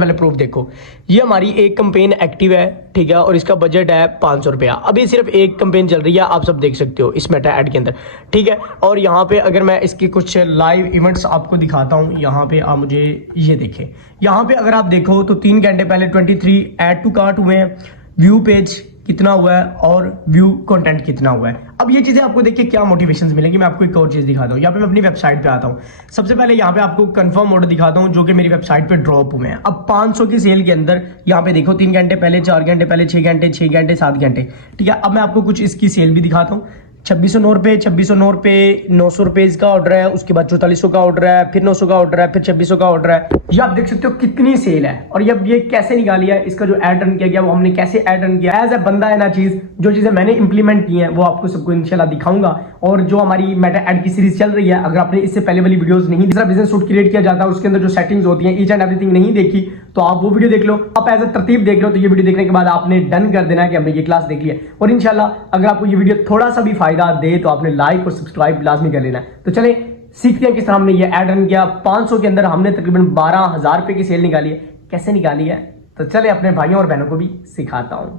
पहले प्रूफ देखो, ये हमारी एक कैंपेन एक्टिव है, ठीक है, और इसका बजट है 500 रुपया। अभी सिर्फ एक कैंपेन चल रही है, आप सब देख सकते हो इस मेटा ऐड के अंदर, ठीक है। और यहाँ पे अगर मैं इसके कुछ लाइव इवेंट्स आपको दिखाता हूँ, यहाँ पे आप मुझे ये देखें, यहाँ पे अगर आप देखो तो 3 घंटे पहले 23 ऐड टू कार्ट हुए हैं, व्यू पेज कितना हुआ है और व्यू कंटेंट कितना हुआ है। अब ये चीजें आपको देख के क्या मोटिवेशंस मिलेंगी, मैं आपको एक और चीज दिखाता हूँ। यहाँ पे मैं अपनी वेबसाइट पे आता हूँ, सबसे पहले यहाँ पे आपको कंफर्म ऑर्डर दिखाता हूँ जो कि मेरी वेबसाइट पे ड्रॉप हुए हैं। अब 500 की सेल के अंदर यहाँ पे देखो 3 घंटे पहले, 4 घंटे पहले, 6 घंटे, 6 घंटे, 7 घंटे, ठीक है। अब मैं आपको कुछ इसकी सेल भी दिखाता हूँ। 2609 रुपये, 2609 रुपये, 900 रुपये इसका ऑर्डर है, उसके बाद 4400 का ऑर्डर है, फिर 900 का ऑर्डर है, फिर 2600 का ऑर्डर है। ये आप देख सकते हो कितनी सेल है। और ये कैसे निकाली है, इसका जो ऐड रन किया गया वो हमने कैसे ऐड रन किया एज ए बंदा है ना चीज, जो चीजें मैंने इंप्लीमेंट की हैं वो आपको सबको इंशाल्लाह दिखाऊंगा। और जो हमारी मेटा ऐड की सीरीज चल रही है, अगर आपने इससे पहले वाली वीडियोस नहीं, दूसरा बिजनेस सूट क्रिएट किया जाता है उसके अंदर जो सेटिंग्स होती हैं ईच एंड एवरीथिंग नहीं देखी, तो आप वो वीडियो देख लो। आप एज ए तरतीब देख लो, तो ये वीडियो देखने के बाद आपने डन कर देना है कि हमने ये क्लास देख लिया। और इंशाल्लाह अगर आपको ये वीडियो थोड़ा सा भी फायदा दे तो आपने लाइक और सब्सक्राइब लाजमी कर लेना है। तो चले सीखते हैं किस तरह हमने ये ऐड रन किया। 500 के अंदर हमने तकरीबन 12,000 रुपए की सेल निकाली है। कैसे निकाली है, तो चले अपने भाइयों और बहनों को भी सिखाता हूं।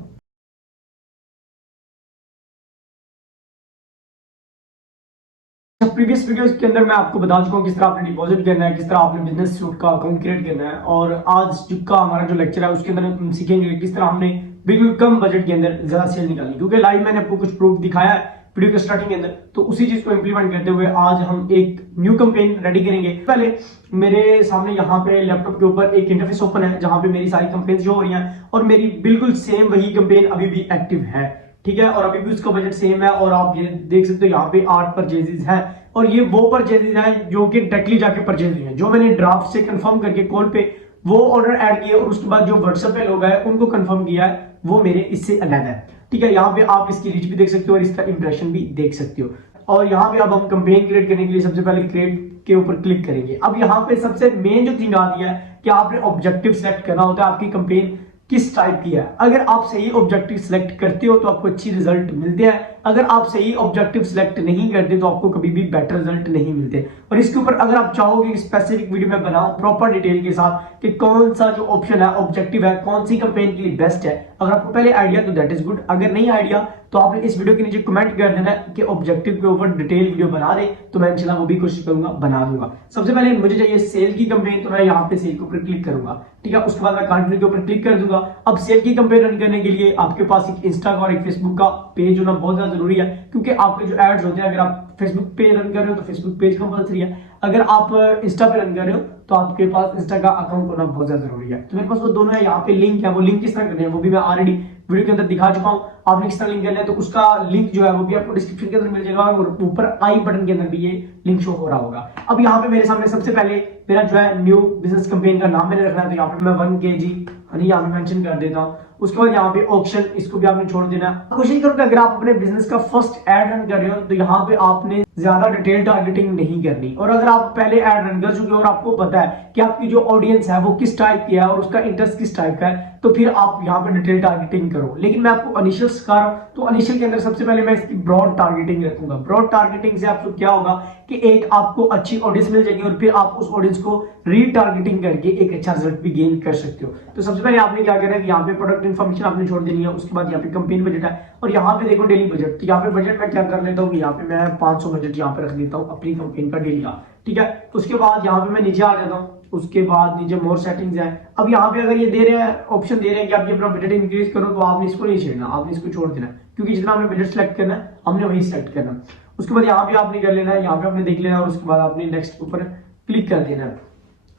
प्रीवियस वीडियोस के अंदर मैं आपको बता चुका हूं किस तरह आपने डिपॉजिट करना है, किस तरह आपने बिजनेस सूट का अकाउंट क्रिएट करना है। और आज का हमारा जो लेक्चर है उसके अंदर हम सीखेंगे किस तरह हमने बिल्कुल कम बजट के अंदर ज्यादा सेल निकाली। क्योंकि लाइव मैंने आपको कुछ प्रूफ दिखाया है वीडियो के स्टार्टिंग के अंदर, तो उसी चीज को इंप्लीमेंट करते हुए आज हम एक न्यू कैंपेन रेडी करेंगे। पहले मेरे सामने यहाँ पे लैपटॉप के ऊपर एक इंटरफेस ओपन है जहां पे मेरी सारी कैंपेन जो हो रही हैं, और मेरी बिल्कुल सेम वही कैंपेन अभी भी एक्टिव है, ठीक है। और अभी भी उसका बजट सेम है। और आप ये देख सकते हो यहाँ पे 8 परचेजेस हैं, और ये वो परचेजेस हैं जो कि डायरेक्टली जाके परचेज हुए हैं, जो मैंने ड्राफ्ट से कंफर्म करके कॉल पे वो ऑर्डर ऐड किए, और उसके बाद जो व्हाट्सएप पे लोग हैं उनको कंफर्म किया है, वो मेरे इससे अलग है, ठीक है। यहाँ पे आप इसकी रीच भी देख सकते हो और इसका इंप्रेशन भी देख सकते हो। और यहाँ पे अब हम कैंपेन क्रिएट करने के लिए सबसे पहले क्रिएट के ऊपर क्लिक करेंगे। अब यहाँ पे सबसे मेन जो थिंग आती है कि आपने ऑब्जेक्टिव सेलेक्ट करना होता है, आपकी कैंपेन किस टाइप की है। अगर आप सही ऑब्जेक्टिव सिलेक्ट करते हो तो आपको अच्छी रिजल्ट मिलते हैं। अगर आप सही ऑब्जेक्टिव सिलेक्ट नहीं करते तो आपको कभी भी बेटर रिजल्ट नहीं मिलते। और इसके ऊपर अगर आप चाहोगे स्पेसिफिक वीडियो में बनाऊं प्रॉपर डिटेल के साथ कि कौन सा जो ऑप्शन है ऑब्जेक्टिव है, कौन सी कैंपेन के लिए बेस्ट है, अगर आपको पहले आइडिया तो दैट इज गुड, अगर नहीं आइडिया तो आपने इस वीडियो के नीचे कमेंट कर देना कि ऑब्जेक्टिव के ऊपर डिटेल वीडियो बना दे, तो मैं इंशाल्लाह वो भी कोशिश करूंगा बना दूंगा। सबसे पहले मुझे चाहिए सेल की कैंपेन, तो मैं यहाँ पे सेल के ऊपर क्लिक करूंगा, ठीक है। उसके बाद मैं कंटिन्यू के ऊपर क्लिक कर दूंगा। अब सेल की कैंपेन रन करने के लिए आपके पास एक इंस्टा का और एक फेसबुक का पेज होना बहुत ज्यादा जरूरी है, क्योंकि आपके जो एड्स होते हैं, अगर आप फेसबुक पे रन कर रहे हो तो फेसबुक पेज कंपलसरी है, अगर आप इंस्टा पे रन कर रहे हो तो आपके पास इंस्टा का अकाउंट होना बहुत ज्यादा जरूरी है। तो मेरे पास वो दोनों है, यहाँ पे लिंक है, वो लिंक किस तरह करने हैं वो भी मैं ऑलरेडी वीडियो के अंदर दिखा चुका हूँ। आपने किस तरह लिंक करना है तो उसका लिंक जो है वो भी आपको डिस्क्रिप्शन के अंदर मिल जाएगा, और ऊपर आई बटन के अंदर भी ये लिंक शो हो रहा होगा। अब यहाँ पे मेरे सामने सबसे पहले मेरा जो है न्यू बिजनेस कैंपेन का नाम मैंने रखना है, तो यहाँ पे मैं 1 kg हनी यहाँ पे मेंशन कर देता हूँ। उसके बाद यहाँ पे ऑप्शन, इसको भी आपने छोड़ देना। कोशिश करो कि अगर आप अपने बिजनेस का फर्स्ट एड रन कर रहे हो तो यहाँ पे आपने ज्यादा डिटेल टारगेटिंग नहीं करनी। और अगर आप पहले एड रन कर चुके हो और आपको पता है कि आपकी जो ऑडियंस है वो किस टाइप की है और उसका इंटरेस्ट किस टाइप का है, तो फिर आप यहाँ पे डिटेल टारगेटिंग करो। लेकिन मैं आपको इनिशियल सिखा रहा हूँ, तो इनिशियल के अंदर सबसे पहले मैं इसकी ब्रॉड टारगेटिंग रखूंगा। ब्रॉड टारगेटिंग से आपको क्या होगा कि एक आपको अच्छी ऑडियंस मिल जाएगी, और फिर आप उस ऑडियंस को रीटारगेटिंग करके एक अच्छा रिजल्ट भी गेन कर सकते हो। तो सबसे पहले आपने क्या करना है, यहाँ पे प्रोडक्ट इन्फॉर्मेशन आपने छोड़ देनी है। उसके बाद यहाँ पे कैंपेन बजट है, और यहाँ पे देखो डेली बजट। तो यहाँ पे बजट मैं क्या कर लेता हूँ, यहाँ पे मैं 500 बजट यहाँ पे रख देता हूँ अपनी कैंपेन का डेली का, ठीक है। उसके बाद यहाँ पे मैं नीचे आ जाता हूँ, उसके बाद नीचे मोर सेटिंग्स है। अब यहाँ पे अगर ये दे रहे हैं ऑप्शन दे रहे हैं कि आप ये अपना बजट इंक्रीज करो, तो आपने इसको नहीं छेड़ना, आपने इसको छोड़ देना, क्योंकि जितना हमने बजट सेलेक्ट करना है हमने वही सेलेक्ट करना। उसके बाद यहाँ पे आपने कर लेना है, यहाँ पे आपने देख लेना, और उसके बाद आपने नेक्स्ट के ऊपर क्लिक कर देना है,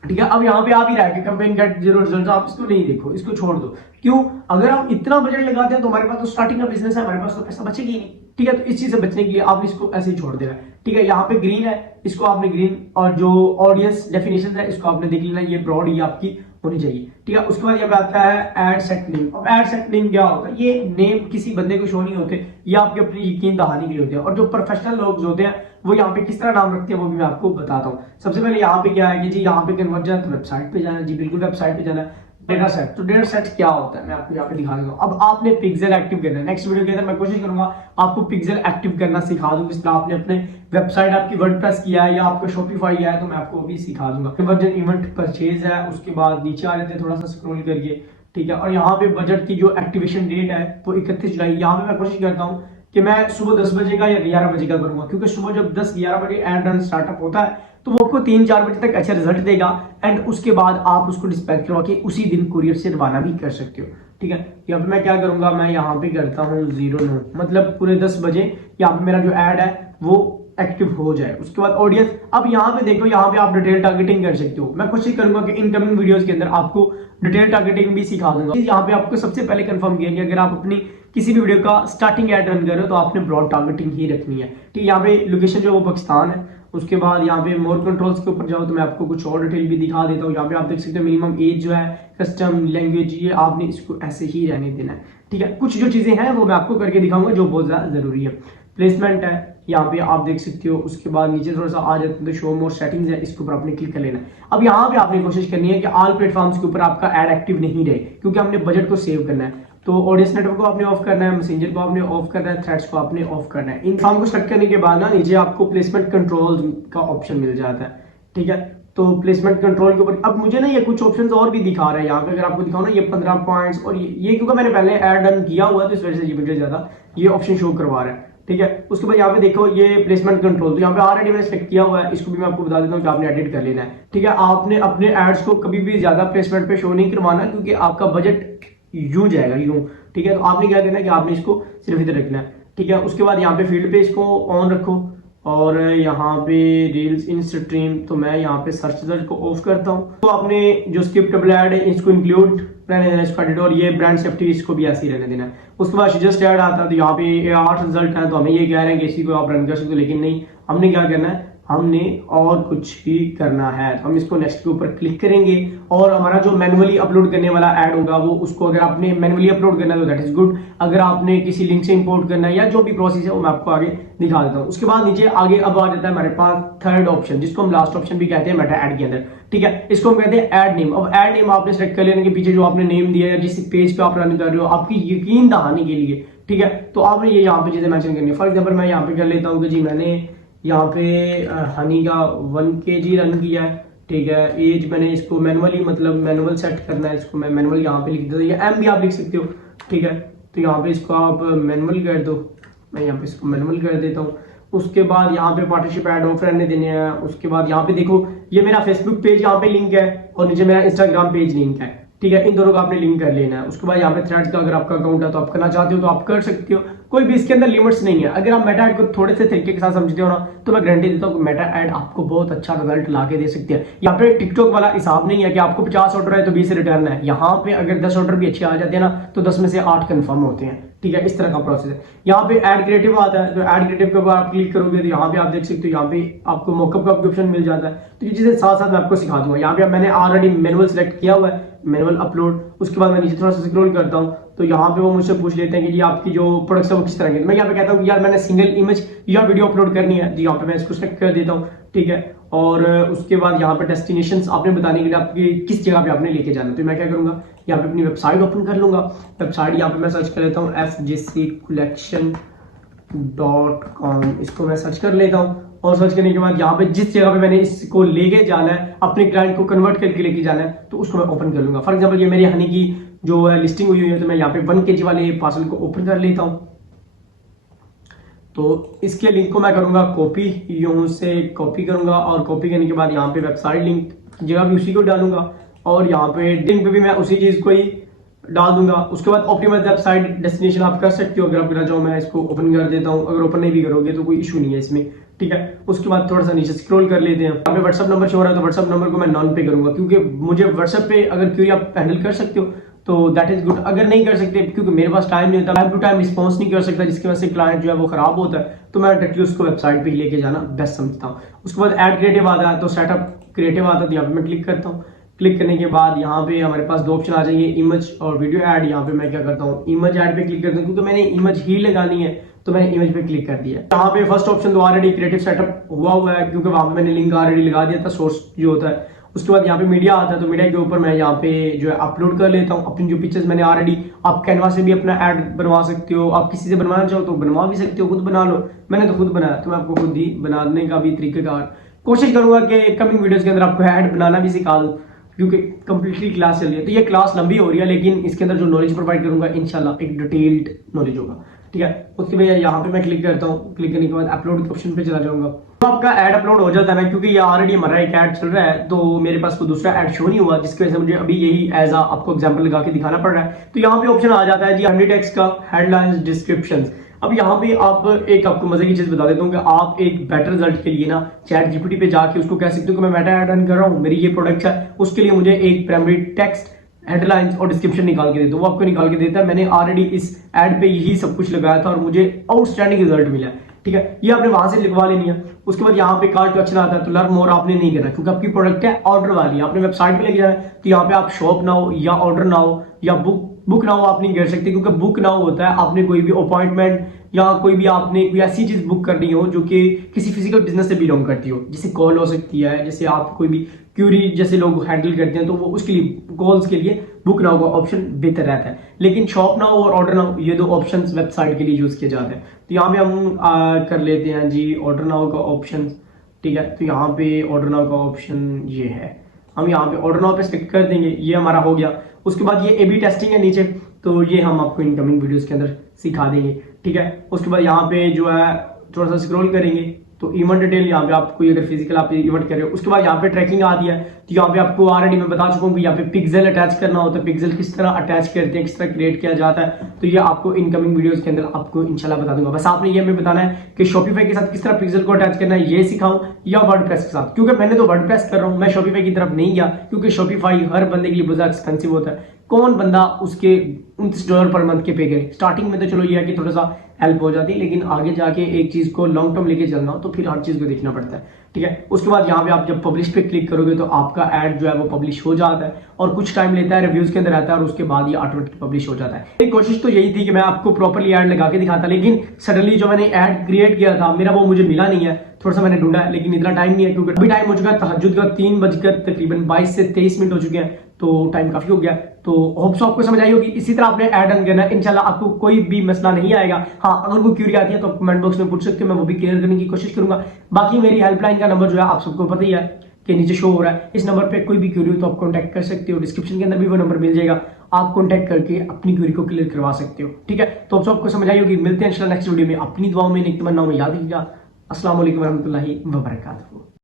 ठीक है। अब यहाँ पे आप ही रहा है कि कैंपेन गेट 0 रिजल्ट, आप इसको नहीं देखो, इसको छोड़ दो। क्यों? अगर हम इतना बजट लगाते हैं तो हमारे पास तो स्टार्टिंग का बिजनेस है, हमारे पास तो पैसा बचेगी नहीं, ठीक है। तो इस चीज से बचने के लिए आपने इसको ऐसे ही छोड़ देना है, ठीक है। यहाँ पे ग्रीन है, इसको आपने ग्रीन, और जो ऑडियंस डेफिनेशन है इसको आपने देख लेना, ये ब्रॉड ही आपकी होनी चाहिए, ठीक है। उसके बाद यहाँ पे आता है एड सेट नेम। अब एड सेट नेम क्या होता है, ये नेम किसी बंदे को शो नहीं होते, ये आपके अपनी यकीन दहानी के लिए होते हैं। और जो प्रोफेशनल लोग होते हैं वो यहाँ पे किस तरह नाम रखते हैं वो भी मैं आपको बताता हूँ। सबसे पहले यहाँ पे क्या है कि जी यहाँ पे कन्वर्जन, तो वेबसाइट पे जाना है, जी बिल्कुल वेबसाइट पे जाना है। डेटा सेट, तो डेटा सेट क्या होता है मैं आपको यहाँ पे दिखा देता हूँ। अब आपने पिक्सेल एक्टिव करना है, नेक्स्ट वीडियो के अंदर मैं कोशिश करूंगा आपको पिक्सेल एक्टिव करना सिखा दूं, किस तरह आपने अपने वेबसाइट आपकी वर्डप्रेस की है या आपका शॉपिफाई है, तो मैं आपको अभी सिखा दूंगा। वर्जन इवेंट परचेज है, उसके बाद नीचे आ जाते हैं थोड़ा सा स्क्रॉल करके, ठीक है। और यहाँ पे बजट की जो एक्टिवेशन डेट है वो 31 जुलाई। यहाँ पे मैं कोशिश करता हूँ कि मैं सुबह 10 बजे का या 11 बजे का करूंगा, क्योंकि सुबह जब 10-11 बजे एड रन स्टार्टअप होता है तो वो आपको 3-4 बजे तक अच्छा रिजल्ट देगा, एंड उसके बाद आप उसको डिस्पैच करवा के उसी दिन कुरियर से रवाना भी कर सकते हो, ठीक है। यहाँ पे मैं क्या करूंगा, मैं यहाँ पे करता हूँ 09, मतलब पूरे 10 बजे यहाँ पे मेरा जो एड है वो एक्टिव हो जाए। उसके बाद ऑडियंस, अब यहाँ पे देखो, यहाँ पे आप डिटेल टारगेटिंग कर सकते हो। मैं कोशिश करूंगा कि इनकमिंग वीडियोस के अंदर आपको डिटेल टारगेटिंग भी सिखा दूंगा। यहाँ पे आपको सबसे पहले कंफर्म किया कि अगर आप अपनी किसी भी वीडियो का स्टार्टिंग एड रन कर रहे हो तो आपने ब्रॉड टारगेटिंग ही रखनी है, ठीक है। यहाँ पे लोकेशन जो वो पाकिस्तान है। उसके बाद यहाँ पे मोर कंट्रोल्स के ऊपर जाओ तो मैं आपको कुछ और डिटेल भी दिखा देता हूँ। यहाँ पे आप देख सकते हो मिनिमम एज जो है, कस्टम लैंग्वेज, ये आपने इसको ऐसे ही रहने देना है, ठीक है। कुछ जो चीजें हैं वो मैं आपको करके दिखाऊंगा जो बहुत ज्यादा जरूरी है। प्लेसमेंट है, यहाँ पे आप देख सकते हो। उसके बाद नीचे थोड़ा सा आ जाते हैं तो शो मोर सेटिंग्स है, इसके ऊपर आपने क्लिक कर लेना है। अब यहाँ पे आपने कोशिश करनी है कि ऑल प्लेटफॉर्म्स के ऊपर आपका एड एक्टिव नहीं रहे, क्योंकि हमने बजट को सेव करना है। तो ऑडियंस नेटवर्क को आपने ऑफ करना है, मैसेंजर को आपने ऑफ करना है, थ्रेड्स को आपने ऑफ करना है। इन फॉर्म को सेलेक्ट करने के बाद ना नीचे आपको प्लेसमेंट कंट्रोल का ऑप्शन मिल जाता है, ठीक है। तो प्लेसमेंट कंट्रोल के ऊपर अब मुझे ना ये कुछ ऑप्शंस और भी दिखा रहा है। यहाँ पे अगर आपको दिखाओ ना, ये 15 पॉइंट्स, और ये क्योंकि मैंने पहले ऐड डन किया हुआ है तो इस वजह से ये मुझे ज्यादा ये ऑप्शन शो करवा रहा है, ठीक है। उसके बाद यहाँ पे देखो ये प्लेसमेंट कंट्रोल, तो यहाँ पे ऑलरेडी मैंने सेलेक्ट किया हुआ है, इसको भी मैं आपको बता देता हूँ कि आपने एडिट कर लेना है, ठीक है। आपने अपने एड्स को कभी भी ज्यादा प्लेसमेंट पे शो नहीं करवाना, क्योंकि आपका बजट यूं जाएगा यूं, ठीक है। तो आपने क्या करना है कि आपने इसको सिर्फ इधर रखना है, ठीक है। उसके बाद यहाँ पे फील्ड पे इसको ऑन रखो, और यहाँ पे रील्स इन स्ट्रीम, तो मैं यहाँ पे सर्च को ऑफ करता हूँ। तो आपने जो स्किपेबल ऐड है इसको इंक्लूड रहने देना, इसको एडिट, और ये ब्रांड सेफ्टी इसको भी ऐसे ही रहने देना है। उसके बाद जस्ट ऐड आता है, तो यहाँ पे 8 रिजल्ट है, तो हमें ये कह रहे हैं कि इसी को आप रन कर सकते हो, लेकिन नहीं, हमने क्या करना है, हमने और कुछ ही करना है। तो हम इसको नेक्स्ट के ऊपर क्लिक करेंगे, और हमारा जो मैनुअली अपलोड करने वाला ऐड होगा वो, उसको अगर आपने मैनुअली अपलोड करना है तो दैट इज गुड। अगर आपने किसी लिंक से इंपोर्ट करना है या जो भी प्रोसेस है वो मैं आपको आगे दिखा देता हूँ। उसके बाद नीचे आगे अब आ जाता है हमारे पास थर्ड ऑप्शन, जिसको हम लास्ट ऑप्शन भी कहते हैं मेटा ऐड के अंदर, ठीक है। इसको हम कहते हैं ऐड नेम। अब ऐड नेम आपने सेलेक्ट कर लेने के पीछे जो आपने नेम दिया है, जिस पेज पे आप रन कर रहे हो, आपकी यकीन दहाने के लिए, ठीक है। तो आपने ये यहाँ पे चीजें मेंशन करनी है। फॉर एग्जांपल मैं यहाँ पे कर लेता हूँ कि जी मैंने यहाँ पे हनी का 1 kg रन किया है, ठीक है। एज मैंने इसको मैनुअली, मतलब मैनुअल सेट करना है, इसको मैं मैनुअल यहाँ पे लिख देता हूँ, या एम भी आप लिख सकते हो, ठीक है। तो यहाँ पे इसको आप मैनुअल कर दो, मैं यहाँ पे इसको मैनुअल कर देता हूँ। उसके बाद यहाँ पे पार्टनरशिप ऐड ऑफ रहने देने हैं। उसके बाद यहाँ पे देखो ये मेरा फेसबुक पेज यहाँ पे लिंक है, और नीचे मेरा इंस्टाग्राम पेज लिंक है, ठीक है। इन दोनों का आपने लिंक कर लेना है। उसके बाद यहाँ पे थ्रेड्स का अगर आपका अकाउंट है तो आप करना चाहते हो तो आप कर सकते हो, कोई भी इसके अंदर लिमिट्स नहीं है। अगर आप मेटा ऐड को थोड़े से तरीके के साथ समझते हो ना, तो मैं गारंटी देता हूँ कि मेटा ऐड आपको बहुत अच्छा रिजल्ट ला के दे सकते हैं। यहाँ पे टिकटॉक वाला हिसाब नहीं है कि आपको 50 ऑर्डर है तो 20 रिटर्न है। यहाँ पे अगर 10 ऑर्डर भी अच्छे आ जाते हैं ना, तो 10 में से 8 कंफर्म होते हैं, ठीक है। इस तरह का प्रोसेस है। यहाँ पे ऐड क्रिएटिव आता है, तो ऐड क्रिएटिव के ऊपर आप क्लिक करोगे तो यहाँ पे आप देख सकते हो, यहाँ पे आपको मॉकअप का ऑप्शन मिल जाता है। तो ये चीजें साथ साथ मैं आपको सिखा दूंगा। यहाँ पे मैंने ऑलरेडी मैनुअल सेलेक्ट किया हुआ है, मैनुअल अपलोड। उसके बाद मैं नीचे थोड़ा सा स्क्रॉल करता हूँ, तो यहाँ पे वो मुझसे पूछ लेते हैं कि जी आपकी जो प्रोडक्ट्स है वो किस तरह की। मैं यहाँ पे कहता हूँ कि यार मैंने सिंगल इमेज या वीडियो अपलोड करनी है, जी यहाँ पे मैं इसको सेलेक्ट कर देता हूँ, ठीक है। और उसके बाद यहाँ पे डेस्टिनेशंस आपने बताने के लिए आपकी किस जगह पे आपने लेके जाना है, तो मैं क्या करूंगा, यहाँ पे अपनी वेबसाइट ओपन कर लूंगा। वेबसाइट यहाँ पे मैं सर्च कर लेता हूँ fjccollection.com, इसको मैं सर्च कर लेता हूँ। और सर्च करने के बाद यहाँ पे जिस जगह पे मैंने इसको लेके जाना है, अपने क्लाइंट को कन्वर्ट करके लेके जाना है, तो उसको मैं ओपन कर लूंगा। फॉर एग्जाम्पल ये मेरी हनी की जो लिस्टिंग हुई है, तो मैं यहाँ पे 1 kg वाले पार्सल को ओपन कर लेता हूँ। तो इसके लिंक को मैं करूंगा कॉपी, यूं से कॉपी करूंगा, और कॉपी करने के बाद यहाँ पे वेबसाइट लिंक जगह भी उसी को डालूंगा, और यहाँ पे लिंक पे भी मैं उसी चीज को ही डाल दूंगा। उसके बाद ऑप्टिमाइज वेबसाइट डेस्टिनेशन आप कर सकते हो, अगर आप करना चाहो। मैं इसको ओपन कर देता हूँ, अगर ओपन नहीं भी करोगे तो कोई इशू नहीं है इसमें, ठीक है। उसके बाद थोड़ा सा नीचे स्क्रॉल कर लेते हैं। यहाँ पे व्हाट्सएप नंबर शो हो रहा है, तो व्हाट्सएप नंबर को मैं नॉन पे करूंगा, क्योंकि मुझे व्हाट्सएप पे अगर क्यूरी आप हैंडल कर सकते हो तो दैट इज गुड। अगर नहीं कर सकते, क्योंकि मेरे पास टाइम नहीं होता, टाइम टू टाइम रिस्पॉन्स नहीं कर सकता, जिसकी वजह से क्लाइंट जो है वो खराब होता है, तो मैं डायरेक्टली उसको वेबसाइट पे ही लेके जाना बेस्ट समझता हूँ। उसके बाद ऐड क्रिएटिव आता है, तो सेटअप क्रिएटिव आता है, तो यहाँ पे मैं क्लिक करता हूँ। क्लिक करने के बाद यहाँ पे हमारे पास 2 ऑप्शन आ जाएंगे, इमेज और वीडियो ऐड। यहाँ पे मैं क्या करता हूँ, इमेज ऐड पे क्लिक करता हूँ, क्योंकि मैंने इमेज ही लगानी है, तो मैंने इमेज पे क्लिक कर दिया। यहाँ पे फर्स्ट ऑप्शन तो ऑलरेडी क्रिएटिव सेटअप हुआ है, क्योंकि वहां पे मैंने लिंक ऑलरेडी लगा दिया था, सोर्स जो होता है। उसके बाद यहाँ पे मीडिया आता है, तो मीडिया के ऊपर मैं यहाँ पे जो है अपलोड कर लेता हूँ अपनी जो पिक्चर्स मैंने ऑलरेडी। आप कैनवा से भी अपना ऐड बनवा सकते हो, आप किसी से बनवाना चाहो तो बनवा भी सकते हो, खुद बना लो। मैंने तो खुद बनाया, तो मैं आपको खुद ही बनाने का भी तरीकेकार कोशिश करूंगा कि कमिंग वीडियोस के अंदर आपको ऐड बनाना भी सिखा दूं, क्योंकि कंप्लीटली क्लास चल रही है। तो ये क्लास लंबी हो रही है, लेकिन इसके अंदर जो नॉलेज प्रोवाइड करूंगा इंशाल्लाह एक डिटेल्ड नॉलेज होगा, ठीक है। उसके बाद यहाँ पे मैं क्लिक करता हूँ, क्लिक करने के बाद अपलोड के ऑप्शन पे चला जाऊंगा। तो आपका ऐड अपलोड हो जाता है ना, क्योंकि ये ऑलरेडी हमारा एक ऐड चल रहा है, तो मेरे पास कोई दूसरा ऐड शो नहीं हुआ, जिसकी वजह से मुझे अभी यही एज आपको एग्जाम्पल लगा के दिखाना पड़ रहा है। तो यहाँ पे ऑप्शन आ जाता है जी हंड्रेड टेक्स्ट का हेडलाइंस डिस्क्रिप्शन। अब यहाँ पे आप एक आपको मजे की चीज बता देता हूँ कि आप एक बेटर रिजल्ट के लिए ना चैट जीपीटी पे जाके उसको कह सकते हो कि मैं मेटा ऐड रन कर रहा हूँ, मेरी ये प्रोडक्ट है, उसके लिए मुझे एक प्राइमरी टेक्स्ट हेडलाइंस और डिस्क्रिप्शन निकाल के दे दो। वो आपको निकाल के देता है। मैंने ऑलरेडी इस ऐड पे यही सब कुछ लगाया था और मुझे आउटस्टैंडिंग रिजल्ट मिला है, ठीक है। ये आपने वहां से लिखवा लेनी है। उसके बाद यहाँ पे कॉल टू एक्शन आता है, तो लर्न मोर आपने नहीं करना, क्योंकि आपकी प्रोडक्ट है ऑर्डर वाली, आपने वेबसाइट पे लेके जाना है। तो यहाँ पे आप शॉप नाउ या ऑर्डर नाउ या बुक नाउ आप नहीं कर सकते, क्योंकि बुक नाउ होता है आपने कोई भी अपॉइंटमेंट या कोई भी आपने कोई ऐसी चीज बुक करनी हो जो कि किसी फिजिकल बिजनेस से बिलोंग करती हो, जैसे कॉल हो सकती है, जैसे आप कोई भी क्यूरी जैसे लोग हैंडल करते हैं, तो वो उसके लिए कॉल्स के लिए बुक नाउ का ऑप्शन बेहतर रहता है। लेकिन शॉप नाउ और ऑर्डर नाउ ये दो ऑप्शंस वेबसाइट के लिए यूज किए जाते हैं। तो यहाँ पे हम कर लेते हैं जी ऑर्डर नाउ का ऑप्शन, ठीक है। तो यहाँ पे ऑर्डर नाउ का ऑप्शन ये है, हम यहाँ पे ऑर्डर नाउ पे क्लिक कर देंगे, ये हमारा हो गया। उसके बाद ये A/B टेस्टिंग है नीचे, तो ये हम आपको इनकमिंग वीडियोस के अंदर सिखा देंगे, ठीक है। उसके बाद यहाँ पे जो है थोड़ा सा स्क्रॉल करेंगे तो इवेंट डिटेल, यहाँ पे आप कोई अगर फिजिकल आप इवेंट कर रहे हो, उसके बाद यहाँ पे ट्रैकिंग आती है। तो यहाँ पे आपको ऑलरेडी मैं बता चुका हूँ कि यहाँ पे पिक्सल अटैच करना होता है, पिक्सल किस तरह अटैच करते हैं, किस तरह क्रिएट किया जाता है, तो ये आपको इनकमिंग वीडियोस के अंदर आपको इंशाल्लाह बता दूंगा। बस आपने ये हमें बताना है कि शॉपिफाई के साथ किस तरह पिक्सल को अटैच करना है, ये सिखाऊं या वर्डप्रेस के साथ, क्योंकि मैंने तो वर्डप्रेस कर रहा हूँ, मैं शॉपिफाई की तरफ नहीं गया, क्योंकि शॉपिफाई हर बंदे के लिए बहुत एक्सपेंसिव होता है। कौन बंदा उसके $29 पर मंथ के पे करे। स्टार्टिंग में तो चलो ये है कि थोड़ा सा हेल्प हो जाती है, लेकिन आगे जाके एक चीज को लॉन्ग टर्म लेके चलना हो तो फिर हर चीज को देखना पड़ता है, ठीक है। उसके बाद यहाँ पे आप जब पब्लिश पे क्लिक करोगे तो आपका ऐड जो है वो पब्लिश हो जाता है, और कुछ टाइम लेता है, रिव्यूज के अंदर रहता है, और उसके बाद ये ऑटोमेटिक पब्लिश हो जाता है। एक कोशिश तो यही थी कि मैं आपको प्रॉपर्ली ऐड लगा के दिखाता, लेकिन सडनली जो मैंने ऐड क्रिएट किया था मेरा वो मुझे मिला नहीं है। थोड़ा सा मैंने ढूंढा है, लेकिन इतना टाइम नहीं है, क्योंकि अभी टाइम हो चुका है तहज्जुद का 3 बजकर तकरीबन 22 से 23 मिनट हो चुके हैं, तो टाइम काफी हो गया। तो होप्स आपको समझ आई होगी। इसी तरह आपने ऐड रन करना है, इंशाल्लाह आपको कोई भी मसला नहीं आएगा। हाँ, अगर कोई क्यूरी आती है तो कमेंट बॉक्स में पूछ सकते हो, मैं वो भी क्लियर करने की कोशिश करूंगा। बाकी मेरी हेल्पलाइन का नंबर जो है आप सबको पता ही है कि नीचे शो हो रहा है। इस नंबर पे कोई भी क्यूरी हो तो आप कॉन्टैक्ट कर सकते हो, डिस्क्रिप्शन के अंदर भी वो नंबर मिल जाएगा, आप कॉन्टैक्ट करके अपनी क्यूरी को क्लियर करवा सकते हो, ठीक है। तो आप सबको समझ आई होगी। मिलते हैं इंशाल्लाह नेक्स्ट वीडियो में। अपनी दुआओं में नेक तमन्नाओं में याद रखिएगा। अस्सलाम वालेकुम रहमतुल्लाहि व बरकातहू।